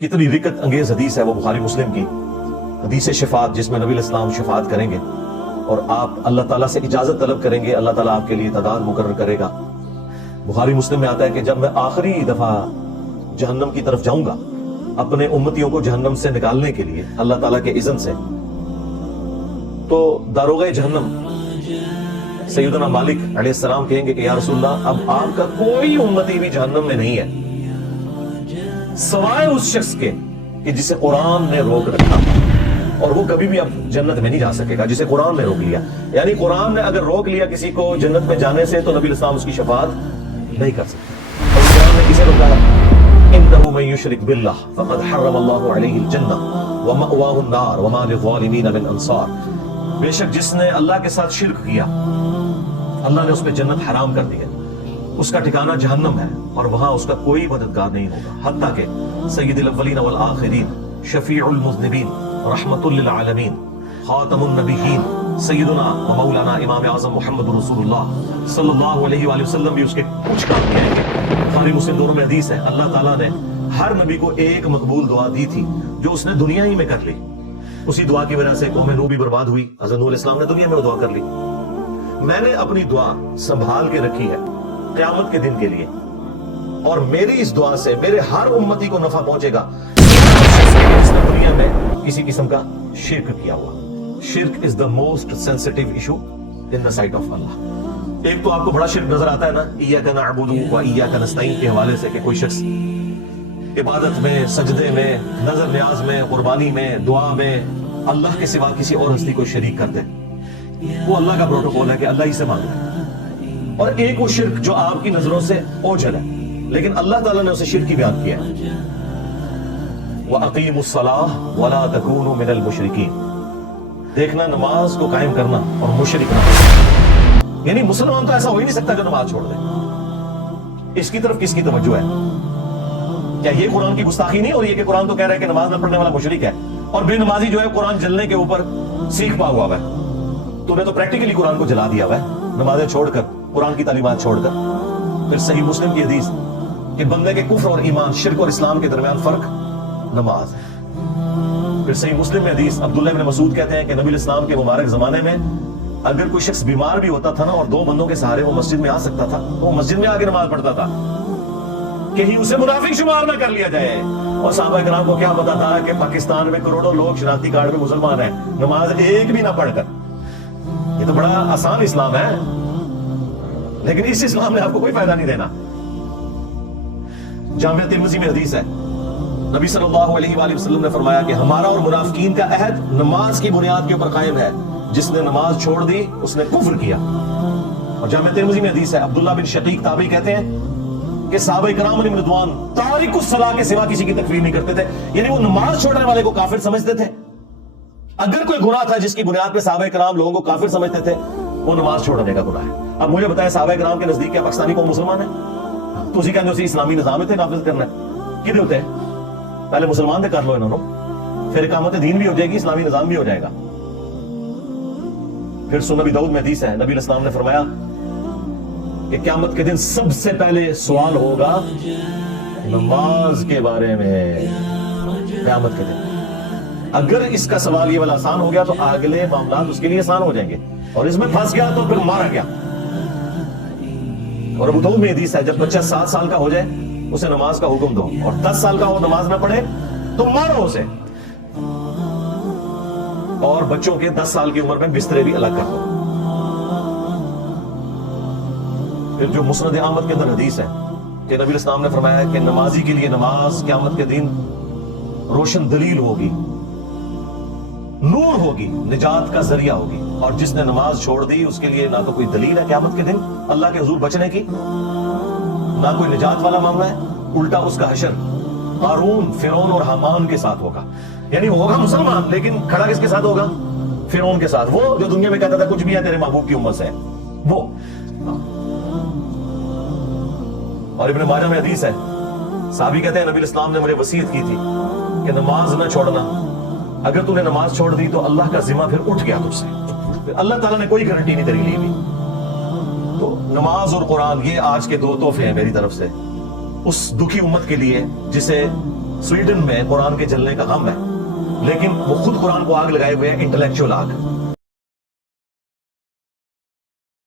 कितनी रिकत अंगेज हदीस है वो बुखारी मुस्लिम की हदीस शिफात, जिसमें नबी इस्लाम शिफात करेंगे और आप अल्लाह ताला से इजाजत तलब करेंगे, अल्लाह ताला आपके लिए तादाद मुकर्रर करेगा। बुखारी मुस्लिम में आता है कि जब मैं आखिरी दफा जहन्नम की तरफ जाऊंगा अपने उम्मतियों को जहन्नम से निकालने के लिए अल्लाह ताला के इज़्न से, तो दारोगा जहन्नम सैयदना मालिक अलैहिस्सलाम कहेंगे कि या रसूलल्लाह, अब आपका कोई उम्मती भी जहन्नम में नहीं है सवाए उस शख्स के कि जिसे कुरान ने रोक रखा, और वो कभी भी अब जन्नत में नहीं जा सकेगा जिसे कुरान ने रोक लिया। यानी कुरान ने अगर रोक लिया किसी को जन्नत में जाने से, तो नबी इस्लाम उसकी शफाअत नहीं कर सकते। और कुरान ने किसे रोका है? इन्नहु मन युशरिक बिल्लाह फक़द हर्रमल्लाहु अलैहिल जन्नह व मअवाहु अन्नार व मा लिज़्ज़ालिमीन मिन अंसार। बेशक जिसने अल्लाह के साथ शिर्क किया, अल्लाह ने उस पर जन्नत हराम कर दी है, उसका ठिकाना जहन्नम है और वहां उसका कोई मददगार नहीं होगा। हत्ता के सय्यदुल अव्वलीन वल आखिरीन, शफीउल मुज़निबीन, रहमतुल लिल आलमीन, खातमुन नबिय्यीन, सय्यदुना व मौलाना इमाम आज़म मुहम्मद रसूलुल्लाह सल्लल्लाहु अलैहि वसल्लम भी उसके कुछ काम किए हैं। बुखारी मुस्लिम दोनों में हदीस है, अल्लाह ताला ने हर नबी को एक मकबूल दुआ दी थी जो उसने दुनिया ही में कर ली। उसी दुआ की वजह से कौम नूह भी बर्बाद हुई, हज़रत नूह अलैहिस्सलाम ने दुनिया में दुआ कर ली। मैंने अपनी दुआ संभाल के रखी है क़यामत के दिन के लिए, और मेरी इस दुआ से मेरे हर उम्मती को नफा पहुंचेगा जिसने दुनिया में किसी किस्म का शिर्क किया हुआ। शिर्क is the most sensitive issue in the sight of Allah. एक तो आपको बड़ा शिर्क नजर आता है ना, इय्याका नअबुदु व इय्याका नस्तईन के हवाले से, कि कोई शख्स इबादत में, सजदे में, नजर न्याज में, कुर्बानी में, दुआ में अल्लाह के सिवा किसी और हस्ती को शरीक कर दे। वो अल्लाह का प्रोटोकॉल है कि अल्लाह ही से मांगे। और एक वो शिर्क जो आपकी नजरों से ओझल है, लेकिन अल्लाह ताला ने उसे शिर्क की बयान किया है, वअक़ीमुस्सलाह वला तकूनु मिनल मुशरिकीन। देखना, नमाज को कायम करना और मुशरिक ना, यानी मुसलमान तो ऐसा हो ही नहीं सकता जो नमाज छोड़ दे। इसकी तरफ किसकी तवज्जो है? क्या ये कुरान की गुस्ताखी नहीं हो रही है कि कुरान तो कह रहा है कि नमाज न पढ़ने वाला मुशरिक है, और बेनमाजी जो है कुरान जलने के ऊपर सीख पा हुआ है। तूने तो प्रैक्टिकली कुरान को जला दिया हुआ है, नमाजें छोड़कर, कुरान की तालीमात छोड़कर। फिर सही मुस्लिम की हदीस कि बंदे के कुफ्र और ईमान, शिर्क और इस्लाम के दरमियान फर्क नमाज है। फिर सही मुस्लिम में हदीस अब्दुल्लाह इब्न मसूद कहते हैं कि नबी इस्लाम के मुबारक जमाने में अगर कोई शख्स बीमार भी होता था ना और दो बंदों के सहारे वो मस्जिद में आ सकता था, तो वो मस्जिद में आके नमाज पढ़ता था, कहीं उसे मुनाफिक शुमार ना कर लिया जाए। और सहाबा किराम को क्या पता था कि पाकिस्तान में करोड़ों लोग शनाख्ती कार्ड में मुसलमान हैं, नमाज एक भी ना पढ़कर। ये तो बड़ा आसान इस्लाम है, लेकिन इस इस्लाम ने आपको कोई फायदा नहीं देना। जामिया तिर्मिज़ी में हदीस है, नबी सल्लल्लाहु अलैहि वसल्लम ने फरमाया कि हमारा और मुनाफिकीन का अहद नमाज की बुनियाद के ऊपर कायम है, जिसने नमाज छोड़ दी उसने कुफ्र किया। और जामिया तिर्मिज़ी में हदीस है, अब्दुल्लाह बिन शकीक ताबी कहते हैं कि सहाबा इकराम ने रिदवान तारिकुस सलाह के सिवा किसी की तकफीर नहीं करते थे, यानी वो नमाज छोड़ने वाले को काफिर समझते थे। अगर कोई गुनाह था जिसकी बुनियाद पे सहाबा इकराम लोगों को काफिर समझते थे, वो नमाज छोड़ने का गुनाह है। अब मुझे बताया, सहाबा इकराम के नजदीक क्या पाकिस्तानी कौम मुसलमान है? तो उसी कहते इस्लामी निजाम में थे नाफिज करना है। किधर होते हैं? पहले मुसलमान से कर लो इन्होंने, फिर इकामत दीन भी हो जाएगी, इस्लामी निजाम भी हो जाएगा। फिर सुनन नबी दाऊद में हदीस है, नबी इस्लाम ने फरमाया कि क़यामत के दिन सबसे पहले सवाल होगा नमाज के बारे में। क़यामत के दिन अगर इसका सवाल ये वाला आसान हो गया तो अगले मामला उसके लिए आसान हो जाएंगे, और इसमें फंस गया तो फिर मारा गया। और अबू दाऊद में हदीस है, जब बच्चा 7 साल का हो जाए उसे नमाज का हुक्म दो, और 10 साल का वो नमाज ना पढ़े तो मारो उसे, और बच्चों के 10 साल की उम्र में बिस्तरे भी अलग कर दो। फिर जो मुस्नद अहमद के अंदर हदीस है कि नबी इस्लाम ने फरमाया कि नमाजी के लिए नमाज क़यामत के दिन रोशन दलील होगी, नूर होगी, निजात का जरिया होगी। और जिसने नमाज छोड़ दी उसके लिए ना तो कोई दलील है क़यामत के दिन अल्लाह के हुजूर बचने की, ना कोई निजात वाला मामला है, उल्टा उसका हशर कारून, फिरौन और हामान के साथ होगा। यानी होगा मुसलमान, लेकिन खड़ा किसके साथ होगा? फिरौन के साथ, वो जो दुनिया में कहता था कुछ भी है तेरे महबूब की उम्मत से, वो। और इब्न माजा में हदीस है, साहबी कहते हैं नबी इस्लाम ने मुझे वसीयत की थी कि नमाज ना छोड़ना, अगर तूने नमाज छोड़ दी तो अल्लाह का जिम्मा फिर उठ गया तुझसे, अल्लाह ताला ने कोई गारंटी नहीं तेरी ली भी। तो नमाज और कुरान ये आज के 2 तोहफे हैं मेरी तरफ से उस दुखी उम्मत के लिए जिसे स्वीडन में कुरान के जलने का गम है, लेकिन वो खुद कुरान को आग लगाए हुए हैं, इंटेलेक्चुअल आग।